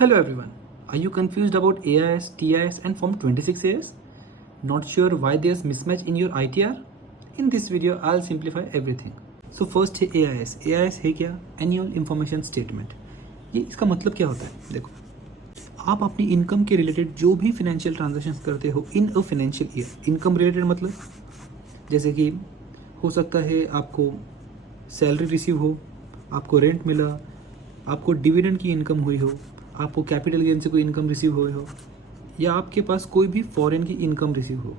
Hello everyone. Are you confused about AIS, TIS and Form 26AS? Not sure why there's mismatch in your ITR? In this video, I'll simplify everything. So first है AIS. AIS है क्या? Annual Information Statement. ये इसका मतलब क्या होता है? देखो, आप अपनी इनकम के रिलेटेड जो भी फाइनेंशियल ट्रांजेक्शन्स करते हो in a financial year, income related मतलब जैसे कि हो सकता है आपको सैलरी रिसीव हो, आपको रेंट मिला, आपको डिविडेंड की इनकम हुई हो, आपको कैपिटल गेन से कोई इनकम रिसीव हुई हो, या आपके पास कोई भी फॉरेन की इनकम रिसीव हो।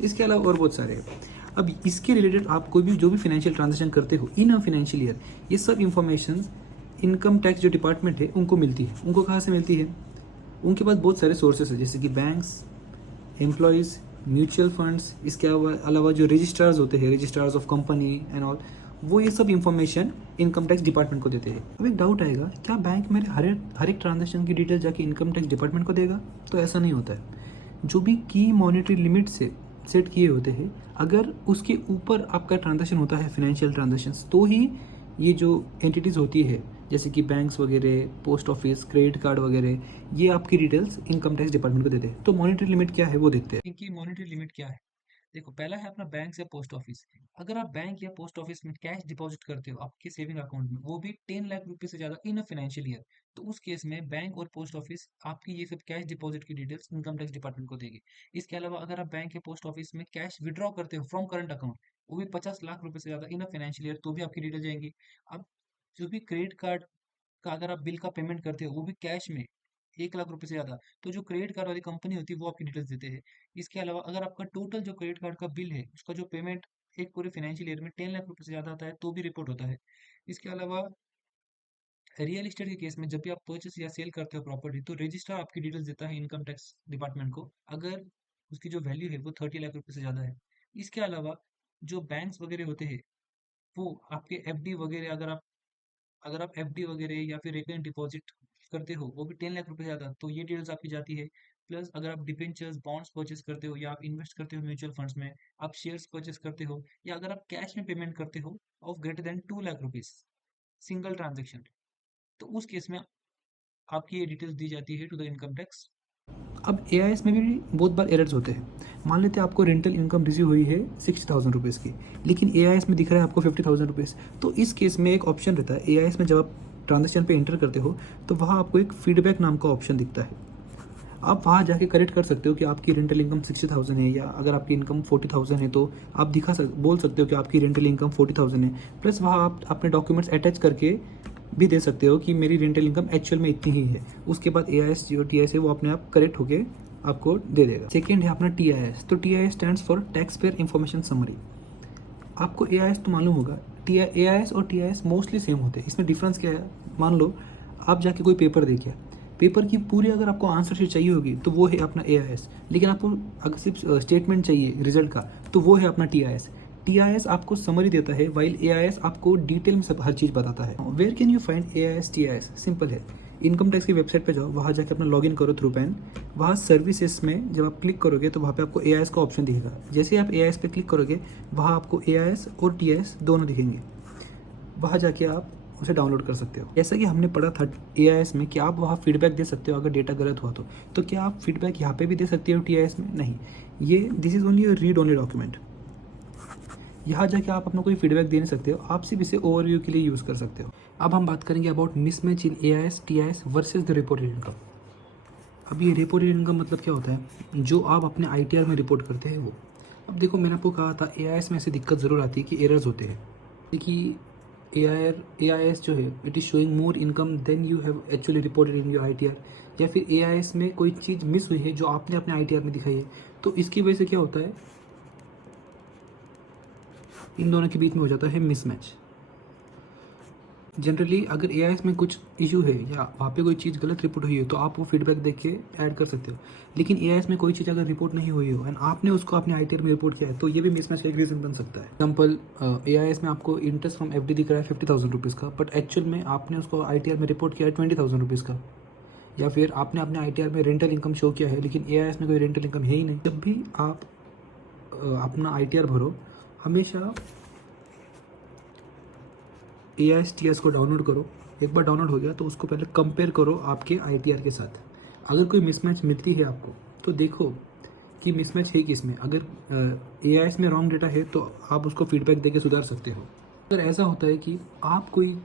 इसके अलावा और बहुत सारे हैं। अब इसके रिलेटेड आप कोई भी जो भी फाइनेंशियल ट्रांजेक्शन करते हो इन अ फाइनेंशियल ईयर, ये सब इंफॉर्मेशन इनकम टैक्स जो डिपार्टमेंट है उनको मिलती है। उनको कहाँ से मिलती है? उनके पास बहुत सारे सोर्सेस है, जैसे कि बैंक्स, एम्प्लॉयज़, म्यूचुअल फंड्स, इसके अलावा जो रजिस्ट्रार्स होते हैं, registrars of company and all, वो ये सब इंफॉर्मेशन इनकम टैक्स डिपार्टमेंट को देते हैं। अब एक डाउट आएगा, क्या बैंक मेरे हर एक ट्रांजैक्शन की डिटेल जाके इनकम टैक्स डिपार्टमेंट को देगा? तो ऐसा नहीं होता है। जो भी की मॉनेटरी लिमिट से सेट किए होते हैं, अगर उसके ऊपर आपका ट्रांजैक्शन होता है फाइनेंशियल ट्रांजैक्शंस, तो ही ये जो एंटिटीज़ होती है जैसे कि बैंक्स वगैरह, पोस्ट ऑफिस, क्रेडिट कार्ड वगैरह, ये आपकी डिटेल्स इनकम टैक्स डिपार्टमेंट को देते हैं। तो मॉनेटरी लिमिट क्या है वो देखते हैं। इनकी मॉनेटरी लिमिट क्या है? देखो, पहला है अपना बैंक या पोस्ट ऑफिस। अगर आप बैंक या पोस्ट ऑफिस में कैश डिपॉजिट करते हो आपके सेविंग अकाउंट में, वो भी 10 लाख रुपए से ज़्यादा इन अ फाइनेंशियल ईयर, तो उस केस में बैंक और पोस्ट ऑफिस आपकी ये सब कैश डिपॉजिट की डिटेल्स इनकम टैक्स डिपार्टमेंट को देगी। इसके अलावा अगर आप बैंक या पोस्ट ऑफिस में कैश विड्रॉ करते हो फ्रॉम करंट अकाउंट, वो भी 50 लाख रुपए से ज़्यादा इन अ फाइनेंशियल ईयर, तो भी आपकी डिटेल जाएंगी। अब जो भी क्रेडिट कार्ड का अगर आप बिल का पेमेंट करते हो वो भी कैश में 1 लाख रुपए से ज़्यादा, तो जो क्रेडिट कार्ड वाली कंपनी होती है वो आपकी डिटेल्स देते हैं। इसके अलावा अगर आपका टोटल जो क्रेडिट कार्ड का बिल है उसका जो पेमेंट एक पूरे फाइनेंशियल ईयर में 10 लाख रुपए से ज़्यादा आता है तो भी रिपोर्ट होता है। इसके अलावा रियल एस्टेट के केस में जब भी आप परचेस या सेल करते हो प्रॉपर्टी, तो रजिस्ट्रार आपकी डिटेल्स देता है इनकम टैक्स डिपार्टमेंट को, अगर उसकी जो वैल्यू है वो 30 लाख रुपए से ज़्यादा है। इसके अलावा जो बैंक्स वगैरह होते हैं वो आपके एफडी वगैरह, अगर आप एफडी वगैरह या फिर रिकरिंग डिपॉजिट करते हो वो भी 10 लाख रुपए से ज़्यादा, तो ये डिटेल्स आपकी जाती है। प्लस अगर आप डिबेंचर्स, बॉन्ड्स परचेस करते हो, या आप इन्वेस्ट करते हो म्यूचुअल फंड्स में, आप शेयर्स परचेस करते हो, या अगर आप कैश में पेमेंट करते हो of greater than 2 lakh rupees single transaction, तो उस केस में आपकी ये डिटेल्स दी जाती है टू द इनकम टैक्स। अब एआईएस में भी बहुत बार एरर्स होते हैं। मान लेते हैं आपको रेंटल इनकम रिसीव हुई है 60,000 रुपीज़ की, लेकिन एआईएस में दिख रहा है आपको 50,000 रुपीज़। तो इस केस में एक ऑप्शन रहता है एआईएस में, जब आप ट्रांजेक्शन पे एंटर करते हो तो वहाँ आपको एक फीडबैक नाम का ऑप्शन दिखता है। आप वहाँ जाके करेक्ट कर सकते हो कि आपकी रेंटल इनकम 60,000 है, या अगर आपकी इनकम 40,000 है तो आप बोल सकते हो कि आपकी रेंटल इनकम 40,000 है। प्लस वहाँ आप अपने डॉक्यूमेंट्स अटैच करके भी दे सकते हो कि मेरी रेंटल इनकम एक्चुअल में इतनी ही है। उसके बाद एआईएस जो टीआईएस है वो अपने आप करेक्ट होके आपको दे देगा। सेकेंड है अपना टीआईएस। तो TIS stands for tax payer information summary. आपको एआईएस तो मालूम होगा, एआईएस और टीआईएस मोस्टली सेम होते हैं। इसमें डिफरेंस क्या है? मान लो आप जाके कोई पेपर देखिए, पेपर की पूरी अगर आपको आंसर शीट चाहिए होगी तो वो है अपना एआईएस, लेकिन आपको अगर सिर्फ स्टेटमेंट चाहिए रिजल्ट का तो वो है अपना टीआईएस। टीआईएस आपको समरी देता है, वाइल एआईएस आपको डिटेल में सब हर चीज़ बताता है। Where can you find AIS TIS? Simple है, इनकम टैक्स की वेबसाइट पे जाओ, वहाँ जाके अपना लॉगिन करो थ्रू पैन। वहाँ सर्विसेज में जब आप क्लिक करोगे तो वहाँ पे आपको एआईएस का ऑप्शन दिखेगा। जैसे ही आप एआईएस पे क्लिक करोगे वहाँ आपको एआईएस और टीआईएस दोनों दिखेंगे। वहाँ जाके आप उसे डाउनलोड कर सकते हो। जैसा कि हमने पढ़ा था एआईएस में कि आप वहाँ फीडबैक दे सकते हो अगर डेटा गलत हुआ तो क्या आप फीडबैक यहाँ पे भी दे सकते हो टीआईएस में? नहीं, ये this is only read only document. यहाँ जाके आप अपना कोई फीडबैक दे नहीं सकते हो, आप सिर्फ इसे ओवरव्यू के लिए यूज़ कर सकते हो। अब हम बात करेंगे about mismatch in AIS TIS versus the reported income. अब ये रिपोर्टेड इनकम मतलब क्या होता है? जो आप अपने आईटीआर में रिपोर्ट करते हैं वो। अब देखो, मैंने आपको कहा था एआईएस में ऐसी दिक्कत ज़रूर आती है कि एरर्स होते हैं। देखिए, एआईएस जो है it is showing more income than you have actually reported in your ITR, या फिर एआईएस में कोई चीज़ मिस हुई है जो आपने अपने आईटीआर में दिखाई है। तो इसकी वजह से क्या होता है, इन दोनों के बीच में हो जाता है मिसमैच। जनरली अगर एआईएस में कुछ इशू है या वहाँ पे कोई चीज़ गलत रिपोर्ट हुई है तो आप वो फीडबैक देख के ऐड कर सकते हो। लेकिन एआईएस में कोई चीज़ अगर रिपोर्ट नहीं हुई हो एंड आपने उसको अपने आईटीआर में रिपोर्ट किया है तो ये भी मिसमैच का एक रीज़न बन सकता है। एग्जाम्पल, एआईएस में आपको इंटरेस्ट फ्रॉम एफडी दिख रहा है 50,000 रुपीज़ का, बट एक्चुअल में आपने उसको आईटीआर में रिपोर्ट किया है 20,000 रुपीज़ का। या फिर आपने अपने आईटीआर में रेंटल इनकम शो किया है लेकिन एआईएस में कोई रेंटल इनकम है ही नहीं। जब भी आप अपना आईटीआर भरो, हमेशा एआईएस टीआईएस को डाउनलोड करो एक बार डाउनलोड हो गया तो उसको पहले कंपेयर करो आपके ITR के साथ। अगर कोई मिसमैच मिलती है आपको तो देखो कि मिसमैच है किस में। अगर AIS में रॉन्ग डेटा है तो आप उसको फीडबैक देके सुधार सकते हो। अगर ऐसा होता है कि आप कोई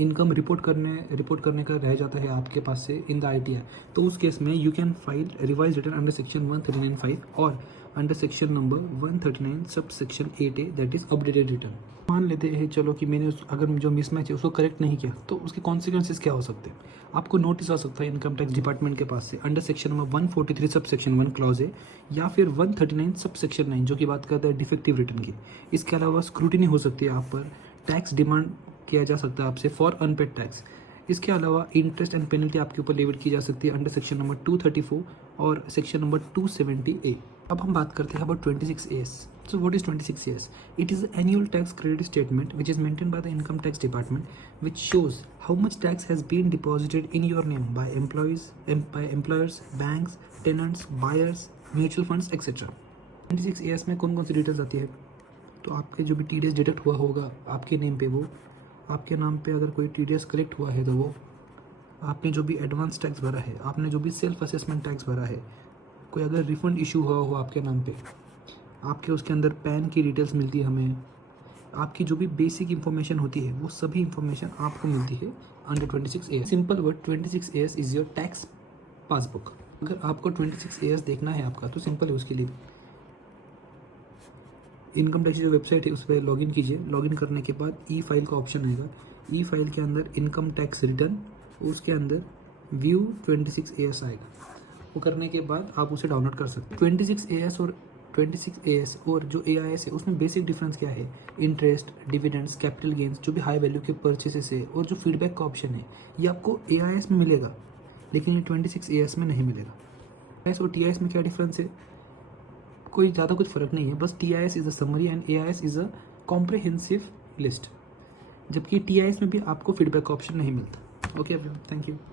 इनकम रिपोर्ट करने का रह जाता है आपके पास से इन द ITR, तो उस केस में you can file revise return under section 139(5) और under section number 139 sub section 8A, that is updated return. मान लेते हैं चलो कि मैंने अगर जो मिसमैच है उसको करेक्ट नहीं किया तो उसके कॉन्सिक्वेंसेस क्या हो सकते हैं। आपको नोटिस आ सकता है इनकम टैक्स डिपार्टमेंट के पास से under section number 143 sub section 1 clause है, या फिर 139 सब सेक्शन 9 जो कि बात करता है डिफेक्टिव रिटर्न की। इसके अलावा स्क्रूटिनी हो सकती है आप पर, टैक्स डिमांड किया जा सकता है आपसे फॉर अनपेड टैक्स। इसके अलावा इंटरेस्ट एंड पेनल्टी आपके ऊपर लेविट की जा सकती है अंडर सेक्शन नंबर 234 और सेक्शन नंबर 270A। अब हम बात करते हैं about 26AS। So what is 26AS? It is an annual tax credit statement which is maintained by the income tax department, which shows how much tax has been deposited in your name by employers, banks, tenants, buyers, mutual funds, etc. 26AS में कौन कौन सी details आती है? तो आपके जो भी TDS deduct हुआ होगा आपके नेम पे, वो आपके नाम पे अगर कोई TDS कलेक्ट हुआ है तो वो, आपने जो भी एडवांस टैक्स भरा है, आपने जो भी सेल्फ असेसमेंट टैक्स भरा है, कोई अगर रिफंड इशू हुआ हो आपके नाम पे, आपके उसके अंदर पैन की डिटेल्स मिलती है हमें, आपकी जो भी बेसिक इन्फॉर्मेशन होती है वो सभी इन्फॉर्मेशन आपको मिलती है under 26AS। Simple word 26AS is your tax passbook. अगर आपको 26AS देखना है आपका तो सिंपल है, उसके लिए इनकम टैक्स की जो वेबसाइट है उस पर लॉगिन कीजिए। लॉगिन करने के बाद ई फाइल का ऑप्शन आएगा, ई फाइल के अंदर इनकम टैक्स रिटर्न, उसके अंदर व्यू 26AS आएगा। वो करने के बाद आप उसे डाउनलोड कर सकते हैं। 26AS और जो AIS है उसमें बेसिक डिफरेंस क्या है? इंटरेस्ट, डिविडेंड्स, कैपिटल गेंस, जो भी हाई वैल्यू के परचेसेस है और जो फीडबैक का ऑप्शन है ये आपको AIS में मिलेगा, लेकिन ये 26AS में नहीं मिलेगा। AIS और TIS में क्या डिफरेंस है? कोई ज़्यादा कुछ फ़र्क नहीं है, बस TIS is a summary and AIS is a comprehensive list, जबकि TIS में भी आपको फीडबैक का ऑप्शन नहीं मिलता। Okay, thank you.